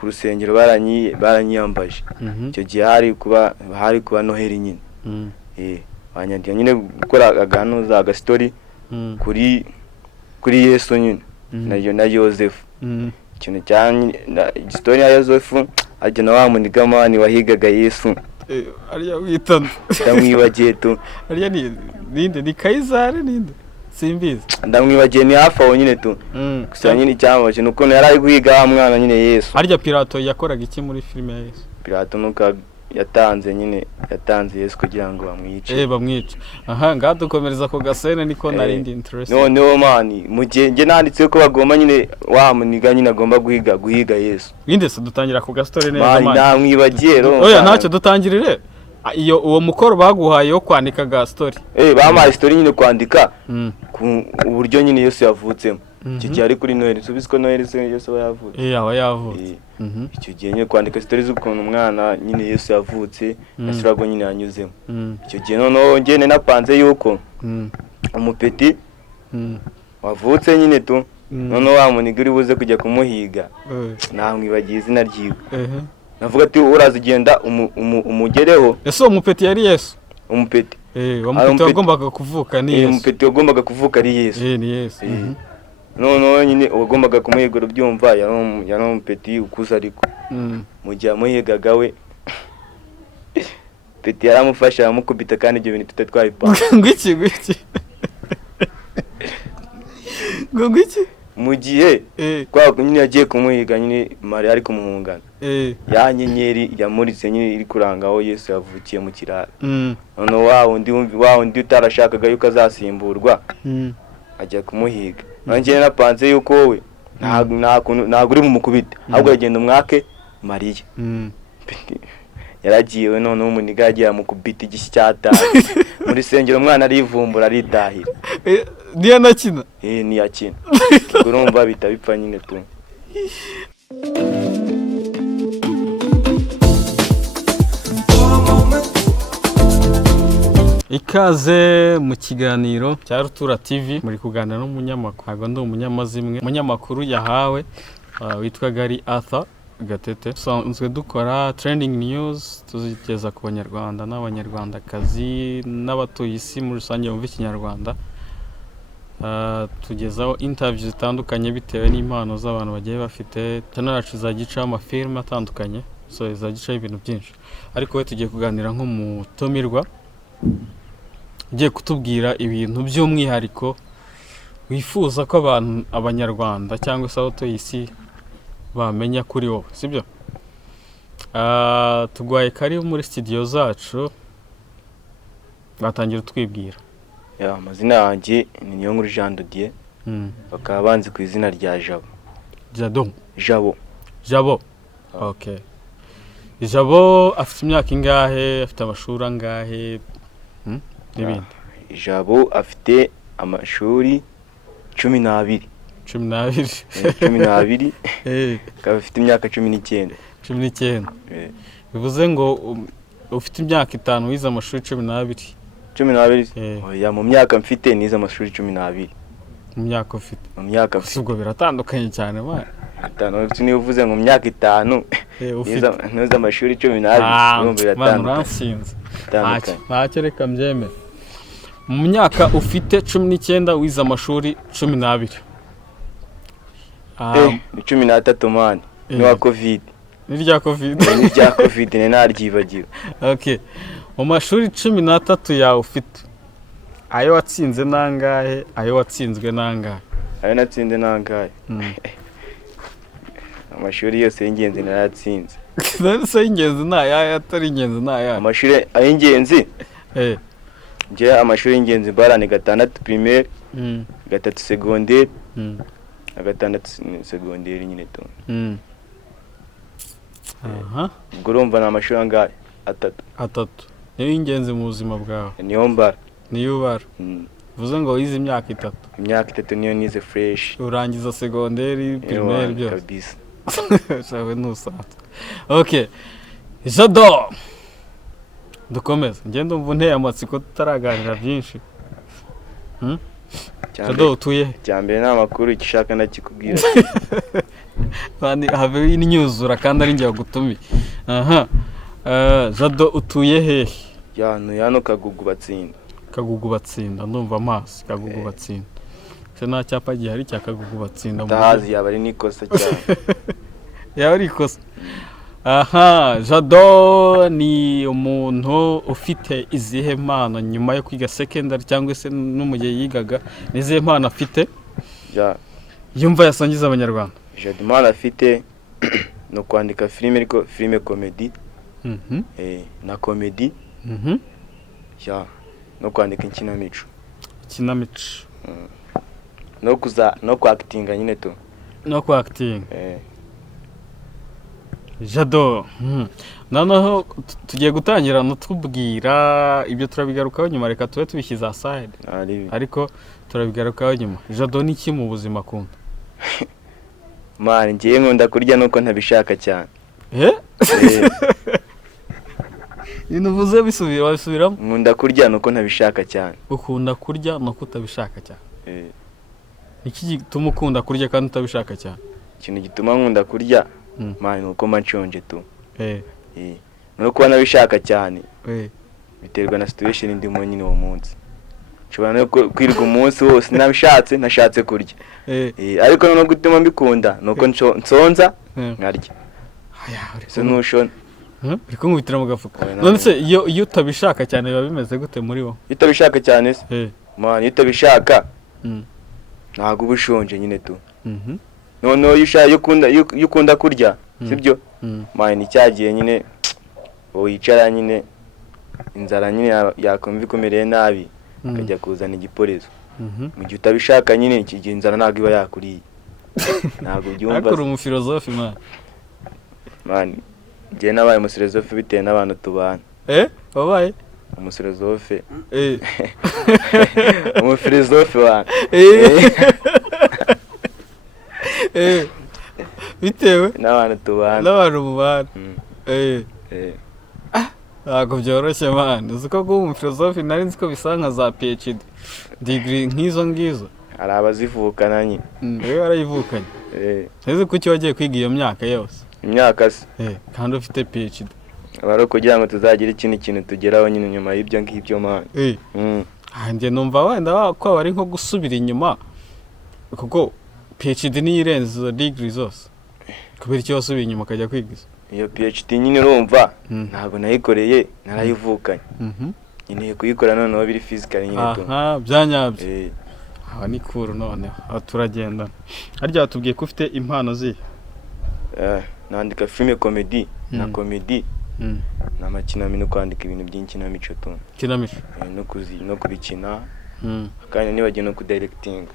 ku rusengero baranyiyambaje icyo gihe hari kuba Noheli nyine banyandiye nyine gukora aganuza agastory kuri Yesu nyine na Yosefu ikintu cyane story ya Yosefu ajya wa munigamani wahigaga Yesu ariya witanda ndamwibagiye tu ariya ni Kaisari ninde simbizi ndamwibagiye ni hafi aho nyine tu gusa nyine cyamaje nuko yari ari guhiga wa mwana nyine Yesu harya Pilato yakoraga iki muri filime ya Yesu Pilato nuko yatanze Yesu kugira ngo bamwice bamwice ngaha dukomereza ku gasene niko narindi interest noneho mani mu gihe nge nanditse ko bagomba nyine wa muniga nyine agomba guhiga Yesu ninde se dutangira ku gasitore neza mani ndamwibagiye oya ntacyo dutangirire iyo uwo mukoro baguhaye wo kwandika ga story bamaye story nyine kwandika ku uburyo nyine Yesu yavutsemo icyo gihe ari kuri Noheli subize ko Noheli Yesu yavutse aba yavutse icyo gihe nyine kwandika story z'ukuntu umwana nyine Yesu yavutse nasirago nyine yanyuzemo icyo gihe noneho ngene napanze yuko umupeti wavutse nyine tu noneho wa muniga uri buze kujya kumuhiga namwibagiye izina ryiwe navuga ati uraza ugenda umugereho ese uwo mupeti yari Yesu umupeti umupeti wagombaga kuvuka ni Yesu umupeti wagombaga kuvuka ari Yesu ni Yesu noneho nyine wagombaga kumuhiga byumva yari umupeti ukuza ariko mu gihe amuhigaga we peti yaramufasha amukubita kandi ibyo bintu tutatwabipanga ngwiki mu gihe kwa nyine yagiye kumuhiga nyine Maria ari kumuhungana ya nyenyeri yamuritse nyine iri kurangaho Yesu yavukiye mu kiraro noneho wa undi utarashakaga yuko azasimburwa ajya kumuhiga nanjye napanze yuko wowe ntabwo uri mu mukubita ahubwo yagenda umwake Maria yaragiye noneho umuniga yagiye amukubita igishyi cyataye muri sengero umwana arivumbura aritahira niya nakina niya kina urumva bipfa nyine tu ikaze mu kiganiro cya Rutura TV muri kuganira n'umunyamakuru ntabwo ndi umunyamazimwe umunyamakuru yahawe witwa Gary Arthur Gatete sanzwe dukora trending news tuzigeza ku banyarwanda n'abanyarwandakazi n'abatuye isi muri rusange bumva ikinyarwanda tugezaho interviews zitandukanye bitewe n'impano z'abantu bagiye bafite channel yacu zagicaho amafilm atandukanye so zagicaho ibintu byinshi ariko we tugiye kuganira nk'umutumirwa ugiye kutubwira ibintu by'umwihariko wifuza ko abanyarwanda cyangwa se abatuye isi bamenya kuri wowe sibyo tugwaye kari muri studio zacu batangira twibwira amazina yanjye ni Niyonkuru Jean de Dieu bakaba banzi ku izina rya Jabo okay Jabo afite imyaka ingahe afite amashuri angahe n'ibindi Jabo afite amashuri 12 akaba afite imyaka 19 bivuze ngo ufite imyaka 5 wize amashuri 12 oya mu myaka mfite nize amashuri 12 mu myaka ufite ubwo biratandukanye cyane bana niba uvuze ngo mu myaka 5 nize amashuri 12 urumva biratandukanye ntacyo reka mbyemere mu myaka ufite 19 wize amashuri 12 13 mani niwa covid nirya covid naryibagiwe okay mu mashuri 13 yawe ufite ayo watsinze nangahe ayo watsinzwe nangahe ayo natsinze nangahe amashuri yose y'ingenzi naratsinze nase y'ingenzi naya atari ingenzi naya amashuri ay'ingenzi nje amashuri y'ingenzi barane 6 primaire 3 secondaire 6 secondaire nyine to urumva na amashuri angahe 3 niyo ingenzi mu buzima bwawe niyo mbara vuze ngo wize imyaka 3 imyaka 3 niyo nize fresh urangiza secondaire primaire byose kabisa sawe nusanzwe okay Jado dukomeza ngende umva nteye amatsiko tutaraganira byinshi Jado utuye cyambere n'amakuru ikishaka nakikubwira bandi have inyuzura kandi ari njye wagutumiye. Aha. Jado utuye hehe? Yano Kagugu Batsinda. Kagugu Batsinda ndumva amaso Kagugu Batsinda. Se nta cyapa gihari cya Kagugu Batsinda. Ndahazi yaba ari nikosa cyane. Yaba ari ikosa. Aha, Jado ni umuntu ufite izihe mpano nyuma yo kwiga secondary cyangwa se no mu gihe yigaga nizihe mpano afite? Yumva yasangiza abanyarwanda. Jado impano afite no kwandika filime ariko filime comedy. Na comedy. No kwandika inkinamico. Inkinamico. No actinga nyine to. No acting. Jado. Noneho tugiye gutangira no tubwira ibyo turabigarukaho nyuma reka tube tubishyiza aside. Ariko turabigarukaho nyuma. Jado ni iki mu buzima akunda? Man, ngiye nkunda kurya nuko ntabishaka cyane. Ibintu uvuze bisubiramo? Nkunda kurya nuko ntabishaka cyane. Ukunda kurya nuko utabishaka cyane? Iki gituma ukunda kurya kandi utabishaka cyane? Ikintu gituma nkunda kurya man nuko manchonje tu. Nuko nabishaka cyane. Biterwa na situation ndimo nyine uwo munsi. Nshobora no kwirirwa umunsi wose nabishatse nashatse kurya. Ariko no gutuma mbikunda nuko nsonza nkarya. So nushon. Ariko nkubitira mu gafuka. None se iyo utabishaka cyane biba bimeze gute muri wo? Iyo utabishaka cyane se? Man, iyo utabishaka ntago ubushonje nyine tu. None iyo ukunda kurya, sibyo? Man, icyagiye nyine wicara nyine inzara nyine yakumva ikomereye nabi akajya kuzana igiporezo. Mu gihe utabishaka nyine igihe inzara ntago iba yakuriye. Ntago byumva. Akora umufilozofi man. Man, ngiye nabaye umufilozofi bitewe n'abantu tubana. Wabaye umufilozofi. Umufilozofi wana. Bitewe n'abantu tubana. N'abantu mubana. Ntabwo byoroshye man. Uzi ko kuba umufilozofi nari nzi ko bisa nka za PhD degree nk'izo ngizo. Hari abazivukana nyine. Wewe warayivukanye. Nzi ko icyo wagiye kwiga iyo myaka yose. Imyaka se. Kandi ufite PhD. Abaro kugira ngo tuzagira ikintu tugeraho nyine nyuma y'ibyo ngibyo man. Njye numva wenda ko bari nko gusubira inyuma kuko PhD ni irenze degree zose. Kubera icyo wasubira inyuma akajya kwigiza. Iyo PhD nyine urumva ntabwo nayikoreye narayivukanye. Nyine kuyikora noneho biri physical nyine to. Byanyabye. Aba ni cool none turagenda. Harya watubwiye ko ufite impano zihe? Nandika filime comedy na comedy. Na makinamico kwandika ibintu by'inkinamico to. Kinamico. No kubikina. Kandi nibagiye no kudirecting.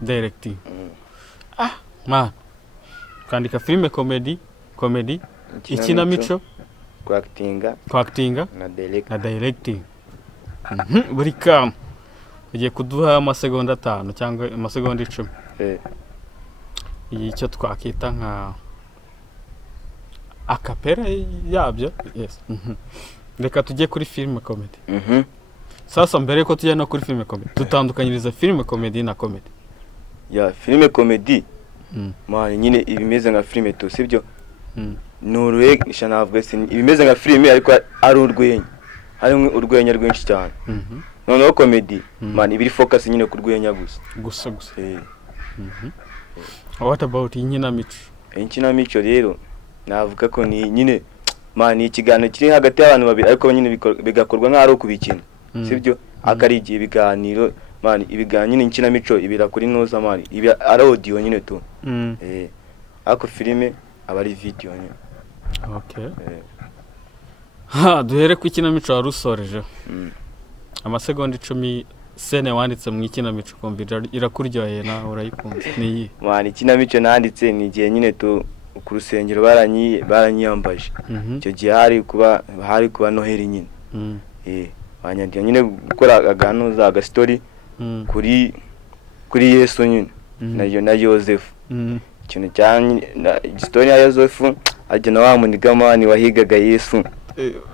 Directing. Man. Kwandika filime comedy, ikinamico, actinga na directing. Buri kam ugiye kuduha amasegonda 5 cyangwa amasegonda 10. Icyo twakita nka acapella yabyo. Yes. Reka tujye kuri filime comedy. Sasa mbere ko tujya no kuri filime comedy tutandukanyiriza filime comedy na comedy. Filime comedy man nyine ibimeze nka filime to sibyo? N'urwenya navuga se ibimeze nka filime ariko ari urwenya. Hari urwenya rwinshi cyane. Noneho comedy man ibiri focus nyine ku rwenya gusa. What about inkinamico? Inkinamico rero navuga ko ni nyine man ikiganiro kiri hagati y'abantu babiri ariko nyine bigakorwa nka ari kubikina. Sibyo? Akari igihe ibiganiro man ibiganiro inkinamico ibira kuri noza man ibi ari audio nyine to. Ako filime aba ari video nyine. Okay. Duhere ku ikinamico warusoreje. Amasegonda 10 sene wanditse mu ikinamico kumva irakuryoheye na urayikunze. Ni man ikinamico nanditse ni gihe nyine to ku rusengero baranyiyambaje. Icyo gihe hari kuba Noheli nyine. Banyandiye nyine gukora aganuza aga story kuri Yesu nyine na Yosefu. Ikintu cyane story ya Yosefu ajya wa munigamani wahigaga Yesu.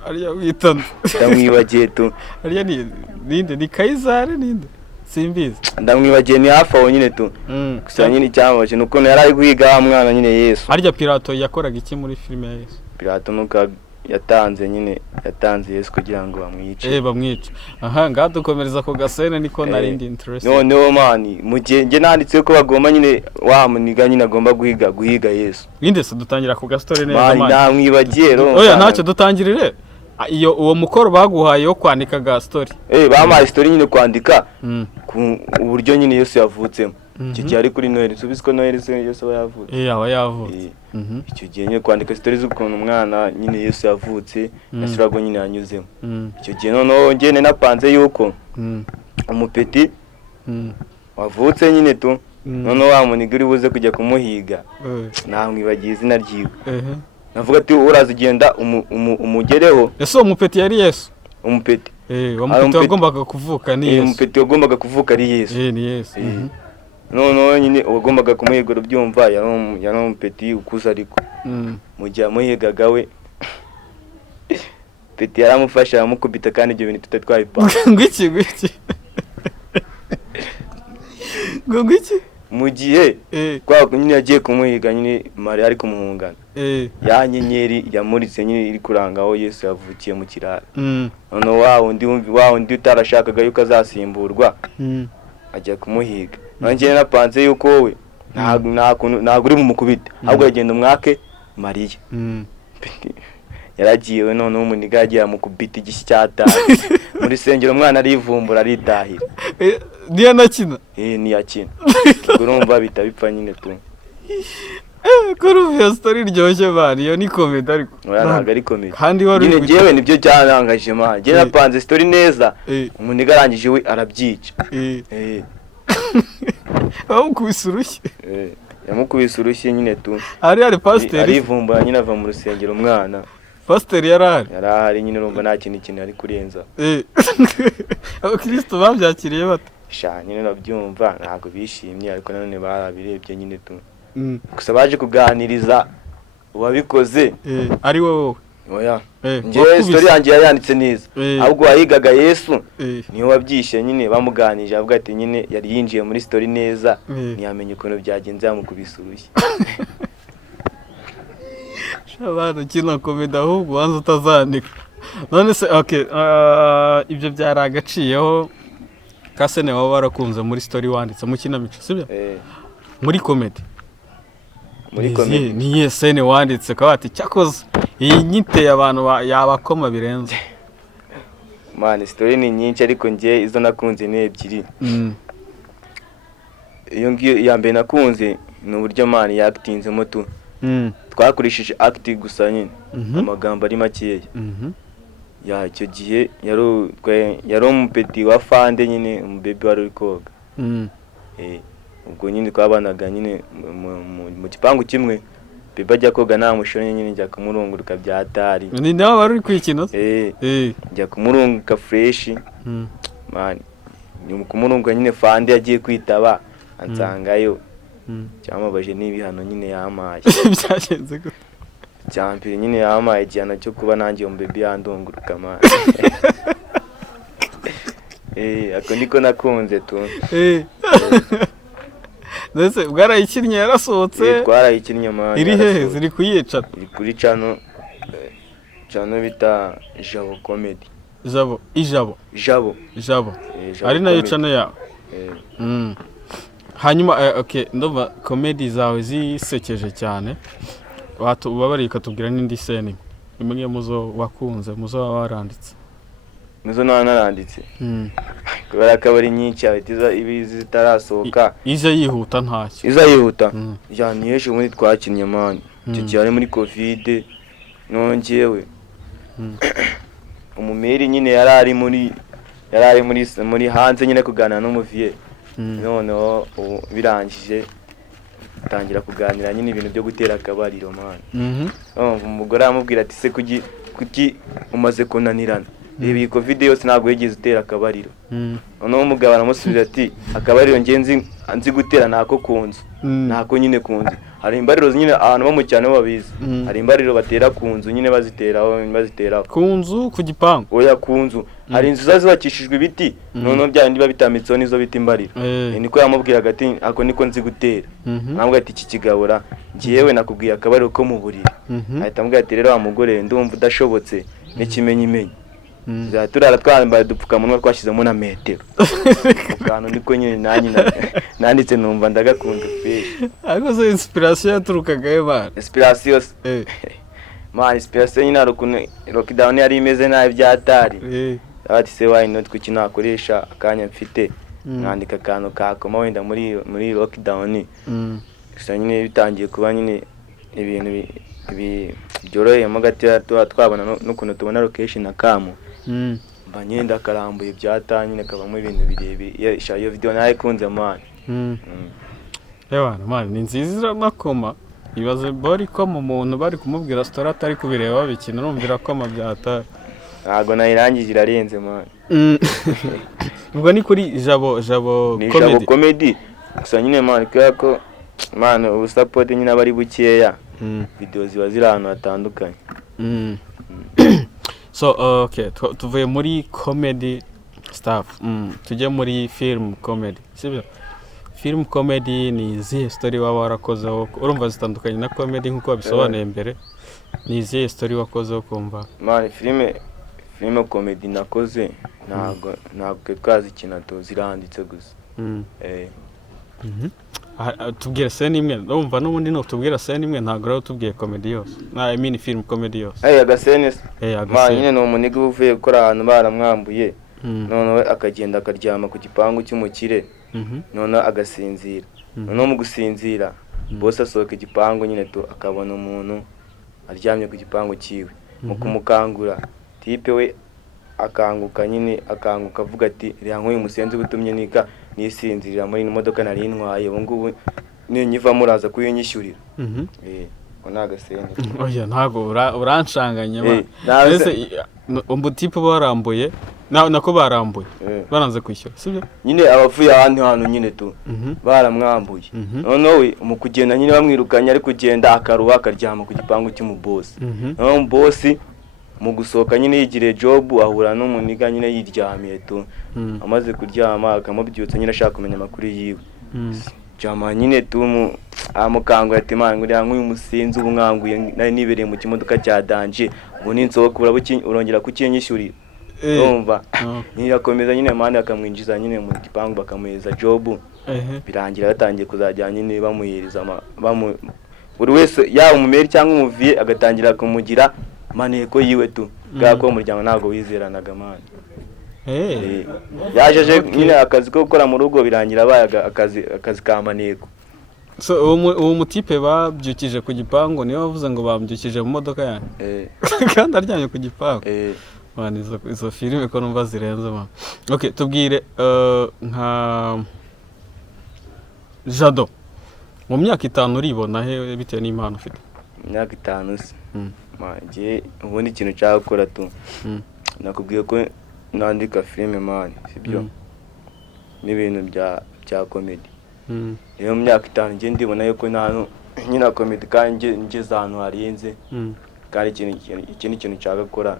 Ariya witanda. Ndamwibagiye tu. Ariya ninde ni Kaisari ninde? simbizi ndamwibagiye ni hafi aho nyine tu gusa nyine icyambaje nuko yari ari guhiga mwana nyine Yesu. Harya Pilato yakoraga iki muri filime ya Yesu? Pilato nuko yatanze Yesu kugira ngo bamwice. Bamwice. Aha ngaha dukomereza ku gasene niko narindi interest. No man, mugiye nge nanditse ko bagomba nyine wamuniga nyine agomba guhiga Yesu. Inde se dutangira ku gastori neza man. Namwibagiye ro. Oya ntacyo dutangirire. Iyo uwo mukoro baguhaye yo kwandika ga story. Bamaye story nyine kwandika ku uburyo nyine Yesu yavutsemo. Icyo gihe ari kuri Noheli, subize ko Noheli Yesu aba yavutse. Aba yavutse. Icyo gihe nyine kwandika story z'ukuntu umwana nyine Yesu yavutse, nasirago nyine yanyuzemo. Icyo gihe noneho ngene napanze yuko umupeti wavutse nyine tu noneho wamuniga uri buze kujya kumuhiga. Namwibagiye izina ryiwe. Navuga ati uraza ugenda umugereho. Ese umupeti yari Yesu? Umupeti. Umupeti wagombaga kuvuka ni Yesu. Umupeti wagombaga kuvuka ari Yesu. Ni Yesu. None nyine wagombaga kumuhigura byumva yari umupeti ukuza ariko. Mu gihe amuhigaga we peti yaramufasha amukubita kandi ibyo bintu tutatwabipanga. Ngwiki mu gihe kwa nyine yagiye kumuhiga nyine Maria ari kumuhungana. Ya nyenyeri yamuritse nyine iri kuranga aho Yesu yavukiye mu kiraro. None wa undi utarashakaga yuko azasimburwa ajya kumuhiga. Nanjye napanze yuko wowe ntago uri mumukubita ahubwo yagenda umwake Maria. Yaragiye we none umuniga yagiye amukubita igishyi cyata muri sengero umwana arivumbura aritahira. Niya nakina? Ni yakina. Urumva bitabipfa nyine tu. Kuri iyo story ryoshye bari yo ni comedy ariko. Oya ntago ari comedy. Kandi wari nyine ngewe nibyo cyanangaje man. Nge napanze story neza. Umuniga arangije we arabyica. Amukubise urushyi. Yamukubise urushyi nyine tu. Ari pastor. Arivumbura nyine ava mu rusengero umwana. Pastor yarahari nyine urumva nta kintu ari kurenza. Abakristo babyakiriye bate? Sha nyine nabyumva ntago bishimye ariko nanone barabirebye nyine tu. Gusa baje kuganiriza uwabikoze ari wowe. Oya. Nge story yanjye yanditse neza. Ahubwo wahigaga Yesu niyo wabyishe nyine bamuganije avuga ati nyine yari yinjiye muri story neza ntiyamenye ukuntu byagenze yamukubise urushyi. Shabana kino comedy ahubwo wanze utazandika. None se okay ibyo byari agaciyeho Kasene waba warakunze muri story wanditse mu kinamico sibyo? Muri comedy. Ni yesene wanditse ko ati cyakoze iyi nyite abantu yabakoma birenze. Man story ni nyinshi ariko ngiye izo nakunze ni ebyiri. Iyo ngiyo ya mbere nakunze ni uburyo man yakitinzemo tu. Twakurishije acting gusa nyine amagambo ari makeya. Ya icyo gihe yari umupeti wa fande nyine umubebe wari uri koga. Ubwo nyine twabanaga nyine mu gipangu kimwe bebe ajya koga nta mushonye nyine njya kumurunguruka byatari. Ni nawe wari uri kwikina? Njya kumurunguruka fresh man nyuma kumurunguka nyine fande yagiye kwitaba ansangayo. Cyamabaje n'ibihano nyine yamaye. Byagenze gute? Cyampire nyine yamaye cyane cyo kuba nanjye umubebe yandunguruka man. Ako niko nakunze tu. Nese bwarayikinnye yarasohotse. Twarayikinnye man. Iri hehe ziri kuyica? Iri kuri channel bita Jabo Comedy. Jabo. Ari nayo channel yawe. Hanyuma okay ndumva comedy zawe zisekeje cyane. Ubabarika tubwira n'indi scene imwe muzo wakunze muzo waranditse. Muzo naranditse. Kubera ko bari nyinshi abitiza ibizi zitarasohoka. Iza yihuta ntacyo. Iza yihuta. Yani yeshe muri twakinnye man. Icyo gihe muri covid nongewe. Umumeri nyine yarari muri hanze nyine kuganira n'umuviye. Noneho birangije tangira kuganira nyine ibintu byo gutera akabariro man. Umugore amubwira ati se kuki umaze kunanirana. reba iyi covid yose ntabwo yigeze utera akabariro. Noneho umugabo aramusubiza ati akabariro ngenzi nzi gutera nako kunzu, nako nyine kunzu. Hari imbariro nyine ahantu bo mu cyane babizi, hari imbariro batera kunzu nyine baziteraho kunzu ku gipangu. Oya kunzu hari inzu zazubakishijwe ibiti, noneho byandi babitamitseho nizo biti imbariro. Niko yamubwiraga ati ako niko nzi gutera. Nambwe ati iki kigabura ngiyewe nakubwiye akabariro ko mu buriri. Ahita ambwira ati rero wa mugore ndumva udashobotse n'ikimenyimenyi. Turara twambaye dupfukamunwa twashyizemo na metero. Kandi niko nyine nanditse numva ndagakunda pe. Ariko so inspiration yaturukaga bana. Inspiration man, inspiration nyine arukuntu lockdown yari imeze nabi byatari. Ati se why not kuki nakoresha akanya mfite nkandika akantu kakoma wenda muri lockdown. Gusa nyine bitangiye kuba nyine ibintu byoroheye mo gati twabona n'ukuntu tubona location akamu. Mba nyenda karambuye byatanyine kabamo ibintu birebi. Iyo video nayo ikunze man. Man ni nziza nakoma. Ibaze bari ko mu muntu bari kumubwira story atari kubireba bikina urumvira ko amabyata. Ntago nayirangije irarenze man. Ubwo ni kuri Jabo comedy. Gusa nyine man ko man usupport nyine abari bukeya. Video ziba ziri ahantu hatandukanye. So okay, tuvuye muri comedy stuff. Tujye muri film comedy. Sibyo? Film comedy ni izihe story waba warakozeho? Urumva zitandukanye na comedy nkuko bisobanuye mbere. Ni izihe story wakozeho kumva? Man film comedy nakoze ntabwo twazikina to ziranditse gusa. Tubwire scene imwe. Urumva n'ubundi no tubwira scene imwe ntabwo rero tubwiye comedy yose. I mean film comedy yose. Agasene. Man nyine no muniga uvuye gukora ahantu baramwambuye. None akagenda akaryama ku gipangu cy'umukire. None agasinzira. None mu gusinzira boss asohoka igipangu nyine to akabona umuntu aryamye ku gipangu kiwe. Mu kumukangura tipe we akanguka avuga ati rya nk'uyu musenzi gutumye nika nisinzirira muri imodoka nari ntwaye ubu ngubu ninyiva muraza kuyinyishyurira. Onagasene. Oya ntago uranshanganya ba. Ese tipe barambuye nako barambuye baranze kwishyura sibyo nyine abavuye ahandi hantu nyine tu baramwambuye. Noneho we mu kugenda nyine bamwirukanye ari kugenda akaruha akaryama ku gipangu cy'umuboss. Noneho umuboss mu gusohoka nyine yigire job ahura n'umuniga nyine yiryamiye tu. Amaze kuryama akamubyutsa nyine ashaka kumenya amakuru yiwe. Jama nyine tu amukangura ati man nguriya nk'uyu musinzi ubunganguye nari nibereye mu kimodoka cya danje ubu ninsohokura urongera kukinyishyurira. Urumva nirakomeza nyine mande akamwinjiza nyine mu gipangu bakamuheza job. Birangira batangiye kuzajya nyine bamuhereza buri wese yaba umumeri cyangwa umuviye agatangira kumugira maneko yiwe tu. Bwako umuryango ntago wizeranaga man. Yajeje nyine akazi ko gukora mu rugo birangira bayaga akazi ka maneko. So uwo mutipe babyukije ku gipangu niyo bavuze ngo bamubyukije mu modoka yanyu. Kandi aryamye ku gipangu. Man izo filime ko numva zirenze man. Okay, tubwire nka Jado mu myaka 5 uribona he bitewe n'impano ufite? Myaka 5 se. Maje ubundi ikintu cyakora tu. Nakubwiye ko nandika filime man sibyo. N'ibintu bya comedy. Iyo mu myaka 5 nge ndibona yuko nta nyina comedy kandi ngeze ahantu harenze. Kandi ikintu cyagakora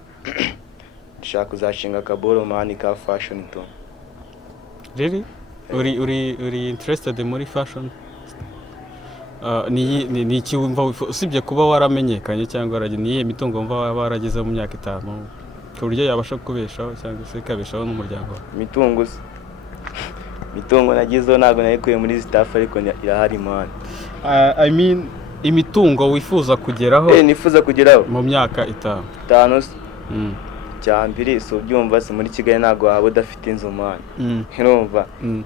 nshaka kuzashinga akaboro man ka fashion to. Really? Uri interested muri fashion? Ni iki wumva usibye kuba waramenyekanye cyangwa niye mitungo mva barageze mu myaka 5 ku buryo yabasha kubeshaho cyangwa se kabeshaho n'umuryango? Mitungo nagizeho ntago nayikuye muri staff ariko irahari man. I mean imitungo wifuza kugeraho? Nifuza kugeraho mu myaka 5. Cyambere so byumva se muri Kigali ntago waba udafite inzu man. Urumva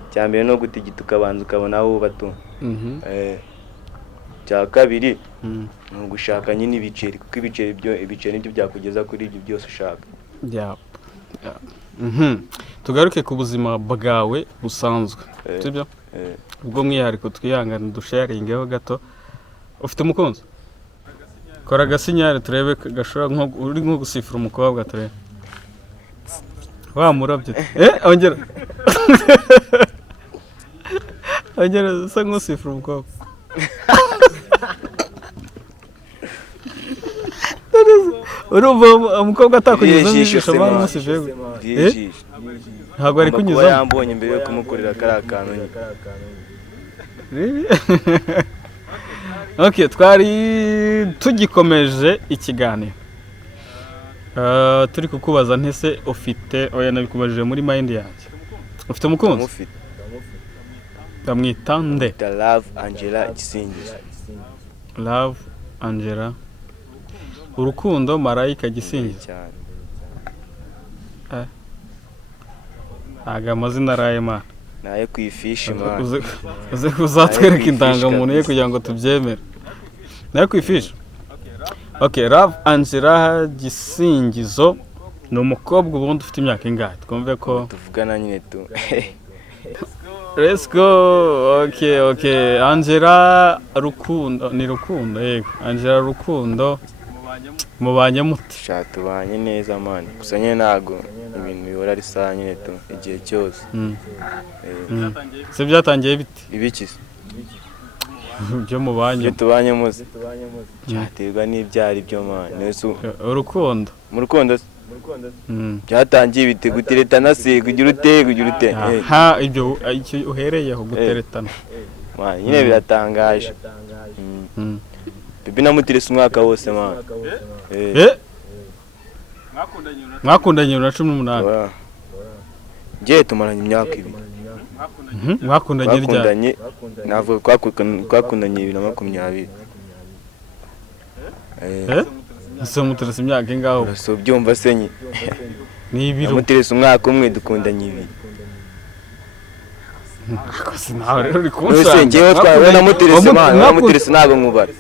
cyambere no gutigita ukabanza ukabona aho ubatu. Cya kabiri no gushaka nyine ibiceri kuko ibiceri nibyo byakugeza kuri ibyo byose ushaka. Tugaruke ku buzima bwawe busanzwe sibyo? Ubwo mwihariko twihangana dusharingeho gato. Ufite umukunzi? Kora agasinyare turebe gashora uri nko gusifura umukobwa turebe. wamurabye ongera ongera usa nk'usifura umukobwa urumva umukobwa atakunyuza n'ijisho bamusifuye ntabwo ari kunyuzamo yambonye mbere yo kumukorera kariya kantu okay twari tugikomeje ikiganiro turi kukubaza ntese ufite oya nabikubajije muri mind yanjye ufite umukunzi bamwita nde Love Angela Gisingizo Love Angela urukundo Marayika Gisingizo aga amazina araye mana naye kwifishi mana uze kuzatwereka indangamuntu ye kugira ngo tubyemere naye kwifishi okay Love Angela Gisingizo ni umukobwa ubundi ufite imyaka ingahe twumve ko tuvugana nyine tu let's go okay Angela Rukundo ni Rukundo yego Angela Rukundo mubanye mute tubanye neza man gusa nyine nago ibintu bihora ari saa nyine tu igihe cyose se byatangiye biti ibiki byo mubanye tubanye muze cyaterwa n'ibyari byo man urukundo mu rukundo byatangiye bite guteretana se kugira ute ha ibyo icyo uhereyeho guteretana man nyine biratangaje bibi namutirese umwaka wose man mwakundanye na 18 ngiye tumaranye imyaka 2 mwakundanye ryari navuga twakundanye 2020 ese mutirese imyaka ingaho so byumva senyi ni ibiro mutirese umwaka umwe dukundanye 2 akoze nawe rero uri kunshaka ese ngiye twabona mutirese man mutirese nago nkubara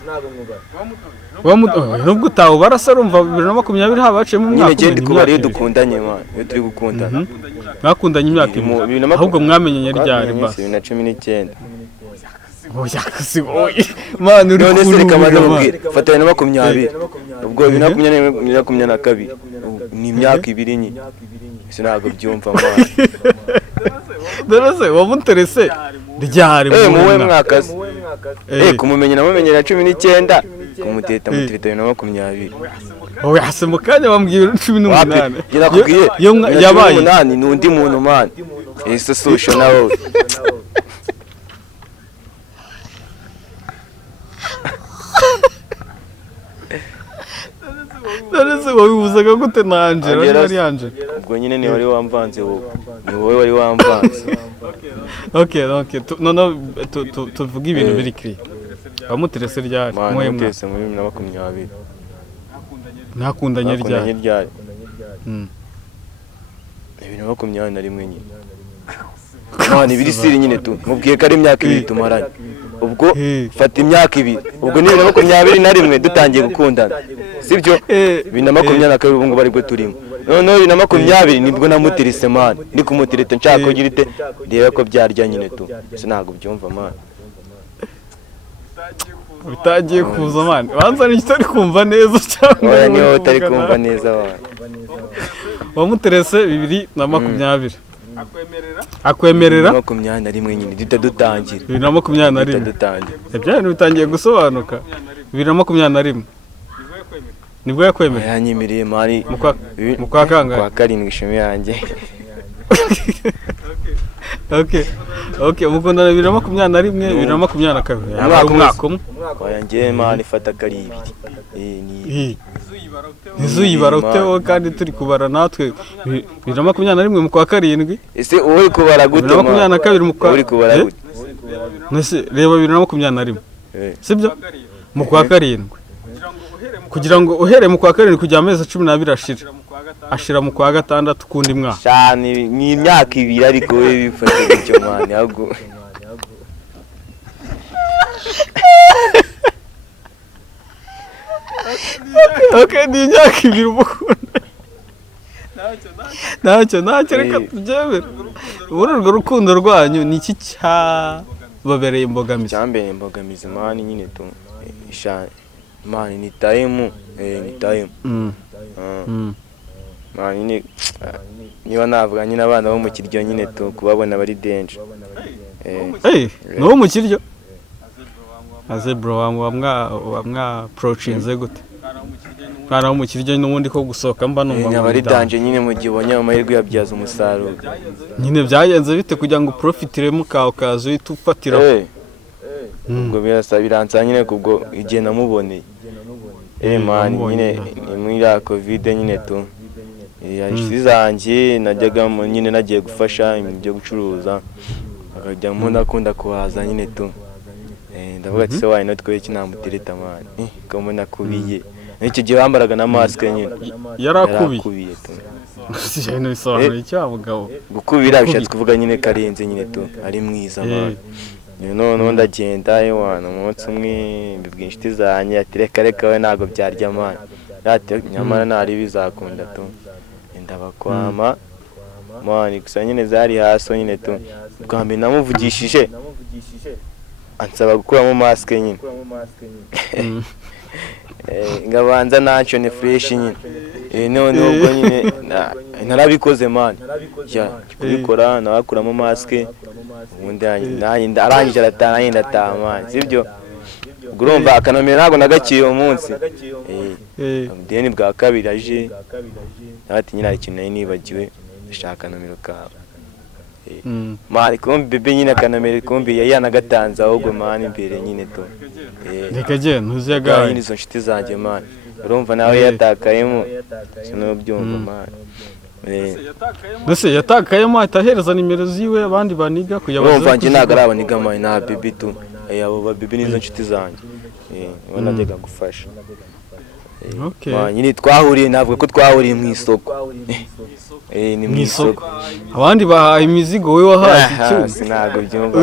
nubwo utawo barasarumva 2020 habacemo umwaka nyine gende kuba rero dukundanye man iyo turi gukundana mwakundanye imyaka ahubwo mwamenyanye ryari basi 2019 oya kasi oye man uri none se reka maze mubwire fatanya na 20 ubwo 2022 ni imyaka 2 nyine sinago byumva man Dorose wamunterese ryari muwe mwakazi kumumenya namumenyera 19 kumuteta mutirita 2020 oya hase mukanya bambwiye 18 yakubwiye yabaye 18 nundi muntu man ese social nawo Dorose wabibuzaga gute na Angela ari Angela ubwo nyine ni wari wamvanze ni wowe wari wamvanze okay no tuvuga ibintu biri clear amuterese ryari muwe mwese muri 2020 nakundanye ryari 2021 nyine none ibiri siri nyine tu mubwiye ko ari imyaka 2 tumaranye ubwo fata imyaka 2 ubwo ni 2021 dutangiye gukundana sibyo 2022 ubu ngo bari gwe turimo none 2020 nibwo namutirise man ni kumutirete nshaka kugira ite reba ko byarya nyine tu sinago byumva man bitagiye kuza man banza ni kitari kumva neza cyangwa oya ni wowe utari kumva neza wana wamuterese 2020 akwemerera 2021 nyine dutangira 2021 ibyo bitangiye gusobanuka 2021 nibwo yakwemerera yanyemereye mari mu kwa kangahe kwa 7 ishumi yanjye okay mukundana 2021 2022 umwaka umwe oyangiye mari fata kari 2 Nizuyibara uteho kandi turi kubara natwe 2021 mu kwa 7 ese uri kubara gute 2022 mu kwa uri kubara gute nese reba 2021 sibyo mu kwa 7 kugira ngo uhere mu kwa 7 kujya amezi 12 ashira mu kwa 6 kundi mwaka cyane ni imyaka 2 ariko we bifate gutyo mani ahubwo okay ni imyaka 2 umukunda ntacyo reka tubyemere urwo rukundo rwanyu ni iki cyababereye imbogamizi cyambere imbogamizi mani nyine tu mani ni time mani niba navuga nyine abana bo mu kiryo nyine kubabona bari danger. No mu kiryo aze bro wamwa approachinze gute Mwana wo mu kiryo n'ubundi ko gusohoka mba numva bari danger nyine mu gihe ubonye amahirwe yabyaza umusaruro. Nyine byagenze bite kugira ngo profitiremo kazo itufatira ubwo biransa nyine kubwo igihe namuboneye man nyine muri ya covid nyine yari zanjye najyaga nyine nagiye gufasha ibintu byo gucuruza akajya mu nakunda kuhaza nyine ndavuga ati se why not ko iki namutereta man ko mbona kubiye icyo gihe bambaraga na mask nyine yarakubiye cyane bisobanura icyo abugabo gukubira bishatse kuvuga nyine karenze nyine ari mwiza man none ndagenda yewana umunsi umwe mbibwiye inshuti zanjye ati reka we ntago byarya man nyamara ntari bizakunda ndabakwama man gusa nyine zari hasi nyine bwa mbere namuvugishije ansaba gukuramo mask nyine ngabanza naco ni fresh nyine none ubwo nyine narabikoze man kubikora nabakuramo mask ubundi arangije aratanga ndataha man sibyo urumva akanomero ntago nagaciye umunsi deni bwa kabiri aje ati nyine ari ikintu nari nibagiwe ashaka nomero kawe mari kumbi bebe nyine akanomero kumbi yanagatanze ahubwo man imbere nyine reka je ntuziyagaye nyine izo nshuti zanjye man urumva nawe yatakayemo sino byumva man Mbese yatakayemo atahereza nimero ziwe abandi baniga kuyabaza urumva njye ntago arabaniga man na bebe abo ba bebe nizo nshuti zanjye wanajyaga gufasha nyine twahuriye navuga ko twahuriye mu isoko ni mu isoko abandi bahaye imizigo we wahaye icyo sinago byumva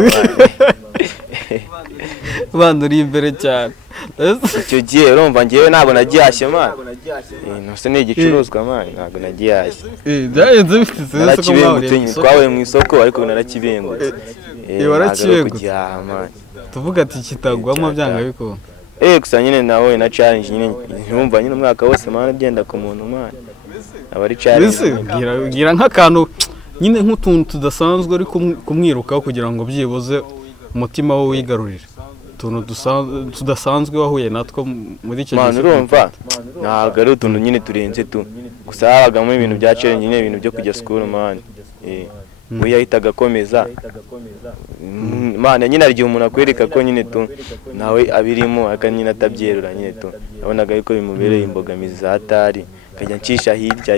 banduri imbere cyane icyo gihe urumva ngewe ntabwo nagihashye man nose ni igicuruzwa man ntabwo nagihashye byagenze bifite narakibengutse twahuriye mu isoko ariko narakibengutse warakibengutse tuvuga ati kitagwamo byanga biko gusa nyine nawe na challenge nyine ntumva nyine umwaka wose man agenda ku muntu man abari challenge gira nk'akantu nyine nk'utuntu tudasanzwe ari kumwirukaho kugira ngo byibuze umutima we wigarurire tuntu tudasanzwe wahuye natwo muri icyo gihe urumva ntabwo ari utuntu nyine turenze gusa habagamo ibintu bya challenge nyine ibintu byo kujya school man we yahitaga akomeza man nyine ari gihe umuntu akwereka ko nyine nawe abirimo aka nyine atabyerura nyine nabonaga yuko bimubereye imbogamizi za atari akajya ncisha hirya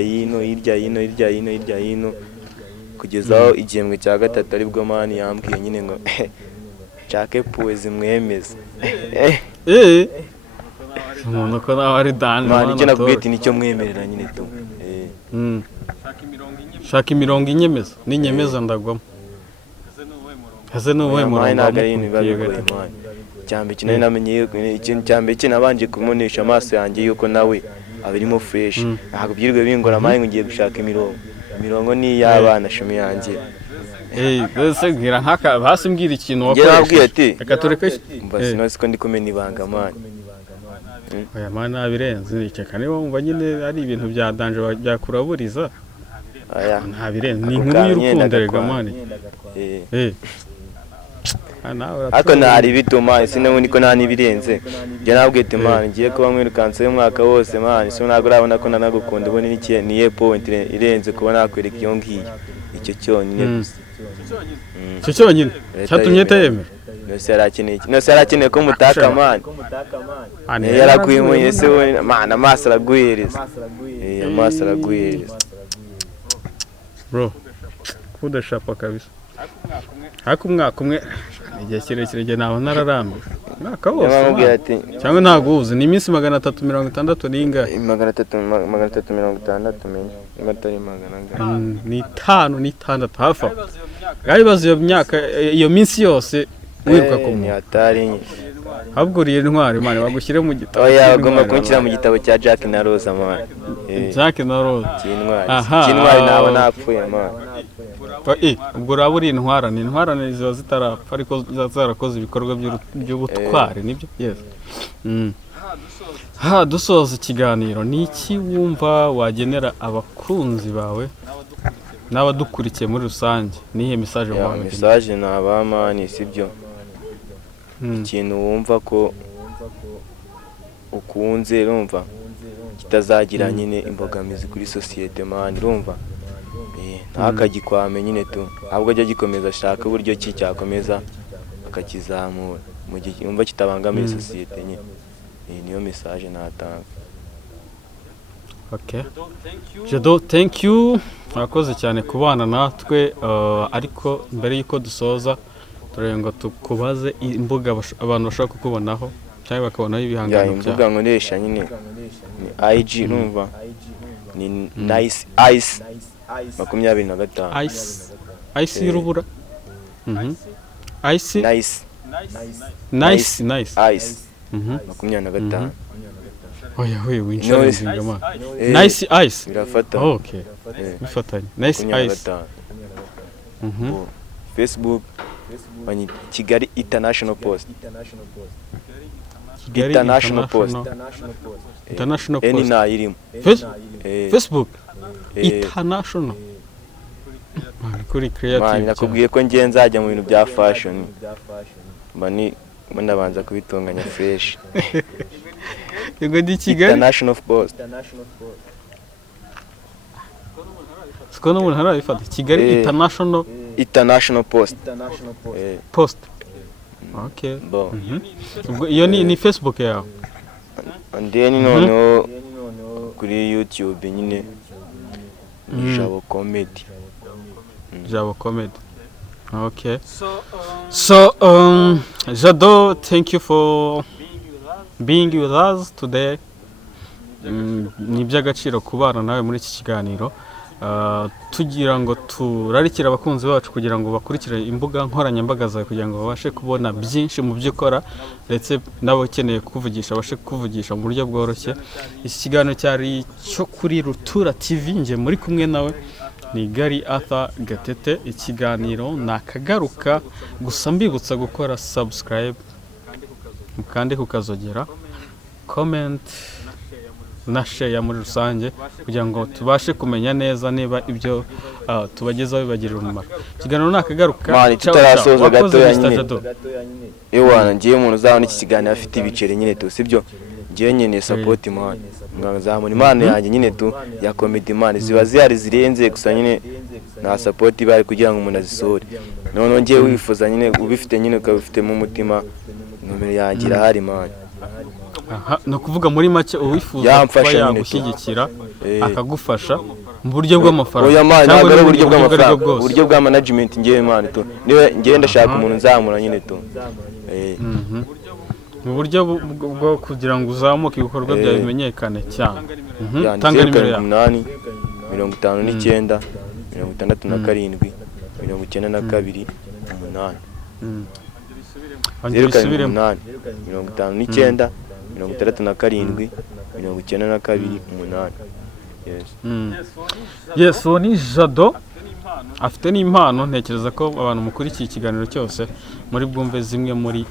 hino kugeza aho igihembwe cya gatatu aribwo man yambwiye nyine ngo nshake puwe zimwemeza umuntu ko nawe ari danje man icyo nakubwiye ati nicyo mwemerera nyine shaka imirongo inyemeza n'inyemeza ndagwamo haze n'uwe murongo cyambe kinari namenye ikintu cyambe kinabanje kumunesha amaso yanjye yuko nawe abirimo fresh ntabwo byirwe bingora maye ngiye gushaka imirongo ni y'abana shumi yanjye bese ngira nkaka basimbwira ikintu wakoresha reka tureke mbasi no siko ndi kumena ibanga man oya man abirenze cyeka niba wumva nyine ari ibintu bya danje byakuraburiza nta birenze ni inkuru y'urukundo rega man ariko ntari bituma isi n'ubundi ko nta n'ibirenze njye nabwiye ati man ngiye kuba mwirukanse y'umwaka wose man isi ntabwo urabona ko nanagukunda ubu niye point irenze kuba nakwereka iyo ngiyo icyo cyonyine gusa icyo cyonyine cyatumye tayemera nose yarakeneye ko mutaka man yaraguye se we man amaso araguhereza bro kudashapa kabisa hako umwaka umwe igihe kirekire naho nararambiwe umwaka wose cyangwa ntabwo uzi ni iminsi 360 n'ingahe 360 menye amatari magana ni 5 hafa gayibaza iyo myaka iyo minsi yose wiruka ko ni atari habwuriye intwari man bagushyire mu gitabo agomba kunshyira mu gitabo cya Jack na Rose man Jack na Rose cy'intwari nawe napfuye man ubwo urabura intwarane ziba zitarapfa ariko zarakoze ibikorwa by'ubutwari nibyo yes dusoza ikiganiro ni iki wumva wagenera abakunzi bawe n'abadukurikiye muri rusange nihe message wawe? Message nabamani sibyo, ikintu wumva ko ukunze urumva kitazagira nyine imbogamizi kuri societe man, urumva ntakagikwame nyine tu, ahubwo ajya gikomeza ashaka uburyo ki cyakomeza akakizamura mu gihe yumva kitabangamiye societe nyine. Niyo message natanga. Okay, Jado, thank you, murakoze cyane kubana natwe, ariko mbere yuko dusoza turebe ngo tukubaze imbuga abantu bashaka kukubonaho cyangwa bakabonaho ibihangano byawe. Imbuga nkoresha nyine ni IG, urumva ni Nice Ice 25. Ice y'urubura. Ice Nice Ice 25. Oya winchallenging man. Nice Ice birafata. Okay, bifatanye. Nice Ice. Facebook bani Kigali International Post. International Post. Eni na irimo. Facebook International. Kuri creative. Nakubwiye ko ngiye nzajya mu bintu bya fashion. Bani ndabanza kubitunganya fresh. Yego di Kigali International Post. Sikono umuntu harabifata Kigali International Post. Post. Okay. Ubwo iyo ni Facebook yawe. Ndeni noneho kuri YouTube nyine Jabo Comedy. Jabo Comedy. Okay. So Jado, thank you for being with us today. Ni by'agaciro kubana nawe muri iki kiganiro. Tugira ngo turarikira abakunzi bacu kugira ngo bakurikire imbuga nkoranyambaga zawe kugira ngo babashe kubona byinshi mu byo ukora, ndetse n'abakeneye kuvugisha babashe kuvugisha mu buryo bworoshye. Iki kiganiro cyari cyo kuri Rutura TV, nje muri kumwe nawe ni Gary Arthur Gatete. Ikiganiro nakagaruka, gusa mbibutsa gukora subscribe mukande kukazogera, comment na share muri rusange kugira ngo tubashe kumenya neza niba ibyo tubagezaho bibagirira umumaro. Ikiganiro nakagaruka, tutarasoza gatoya nyine. Ewana ngiye umuntu uzabona iki kiganiro afite ibiceri nyine tu, sibyo ngiye nyine support man, ngazamura imana yanjye nyine tu ya comedy man, ziba zihari zirenze, gusa nyine na support bari kugira ngo umuntu azisore. None ngiye wifuza nyine ubifite nyine ukabifite mu mutima, nomero yanjye irahari man. No kuvuga muri make uwifuza kuba yagushyigikira akagufasha mu buryo bw'amafaranga cyangwa mu buryo bw'amafaranga, uburyo bwa management ngiye man tu, ngiye ndashaka umuntu nzamura nyine tu. Mu buryo bwo kugira ngo uzamuke ibikorwa byawe bimenyekane cyane. Tanga nimero yawe. 59 67 92 8. 0 59 67 92 8. Yes, so ni Jado afite n'impano. Ntekereza ko abantu mukurikiye ikiganiro cyose muri bwumve zimwe muri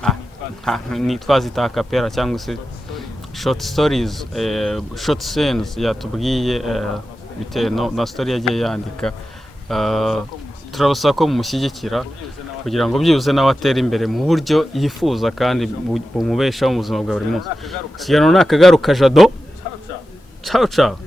ni twazita acapella cyangwa se short stories, short scenes yatubwiye bitewe na story yagiye yandika. Turabasaba ko mumushyigikira kugira ngo byibuze nawe atere imbere mu buryo yifuza kandi bumubeshaho mu buzima bwa buri munsi. Ikiganiro nakagaruka Jado. Ciao ciao.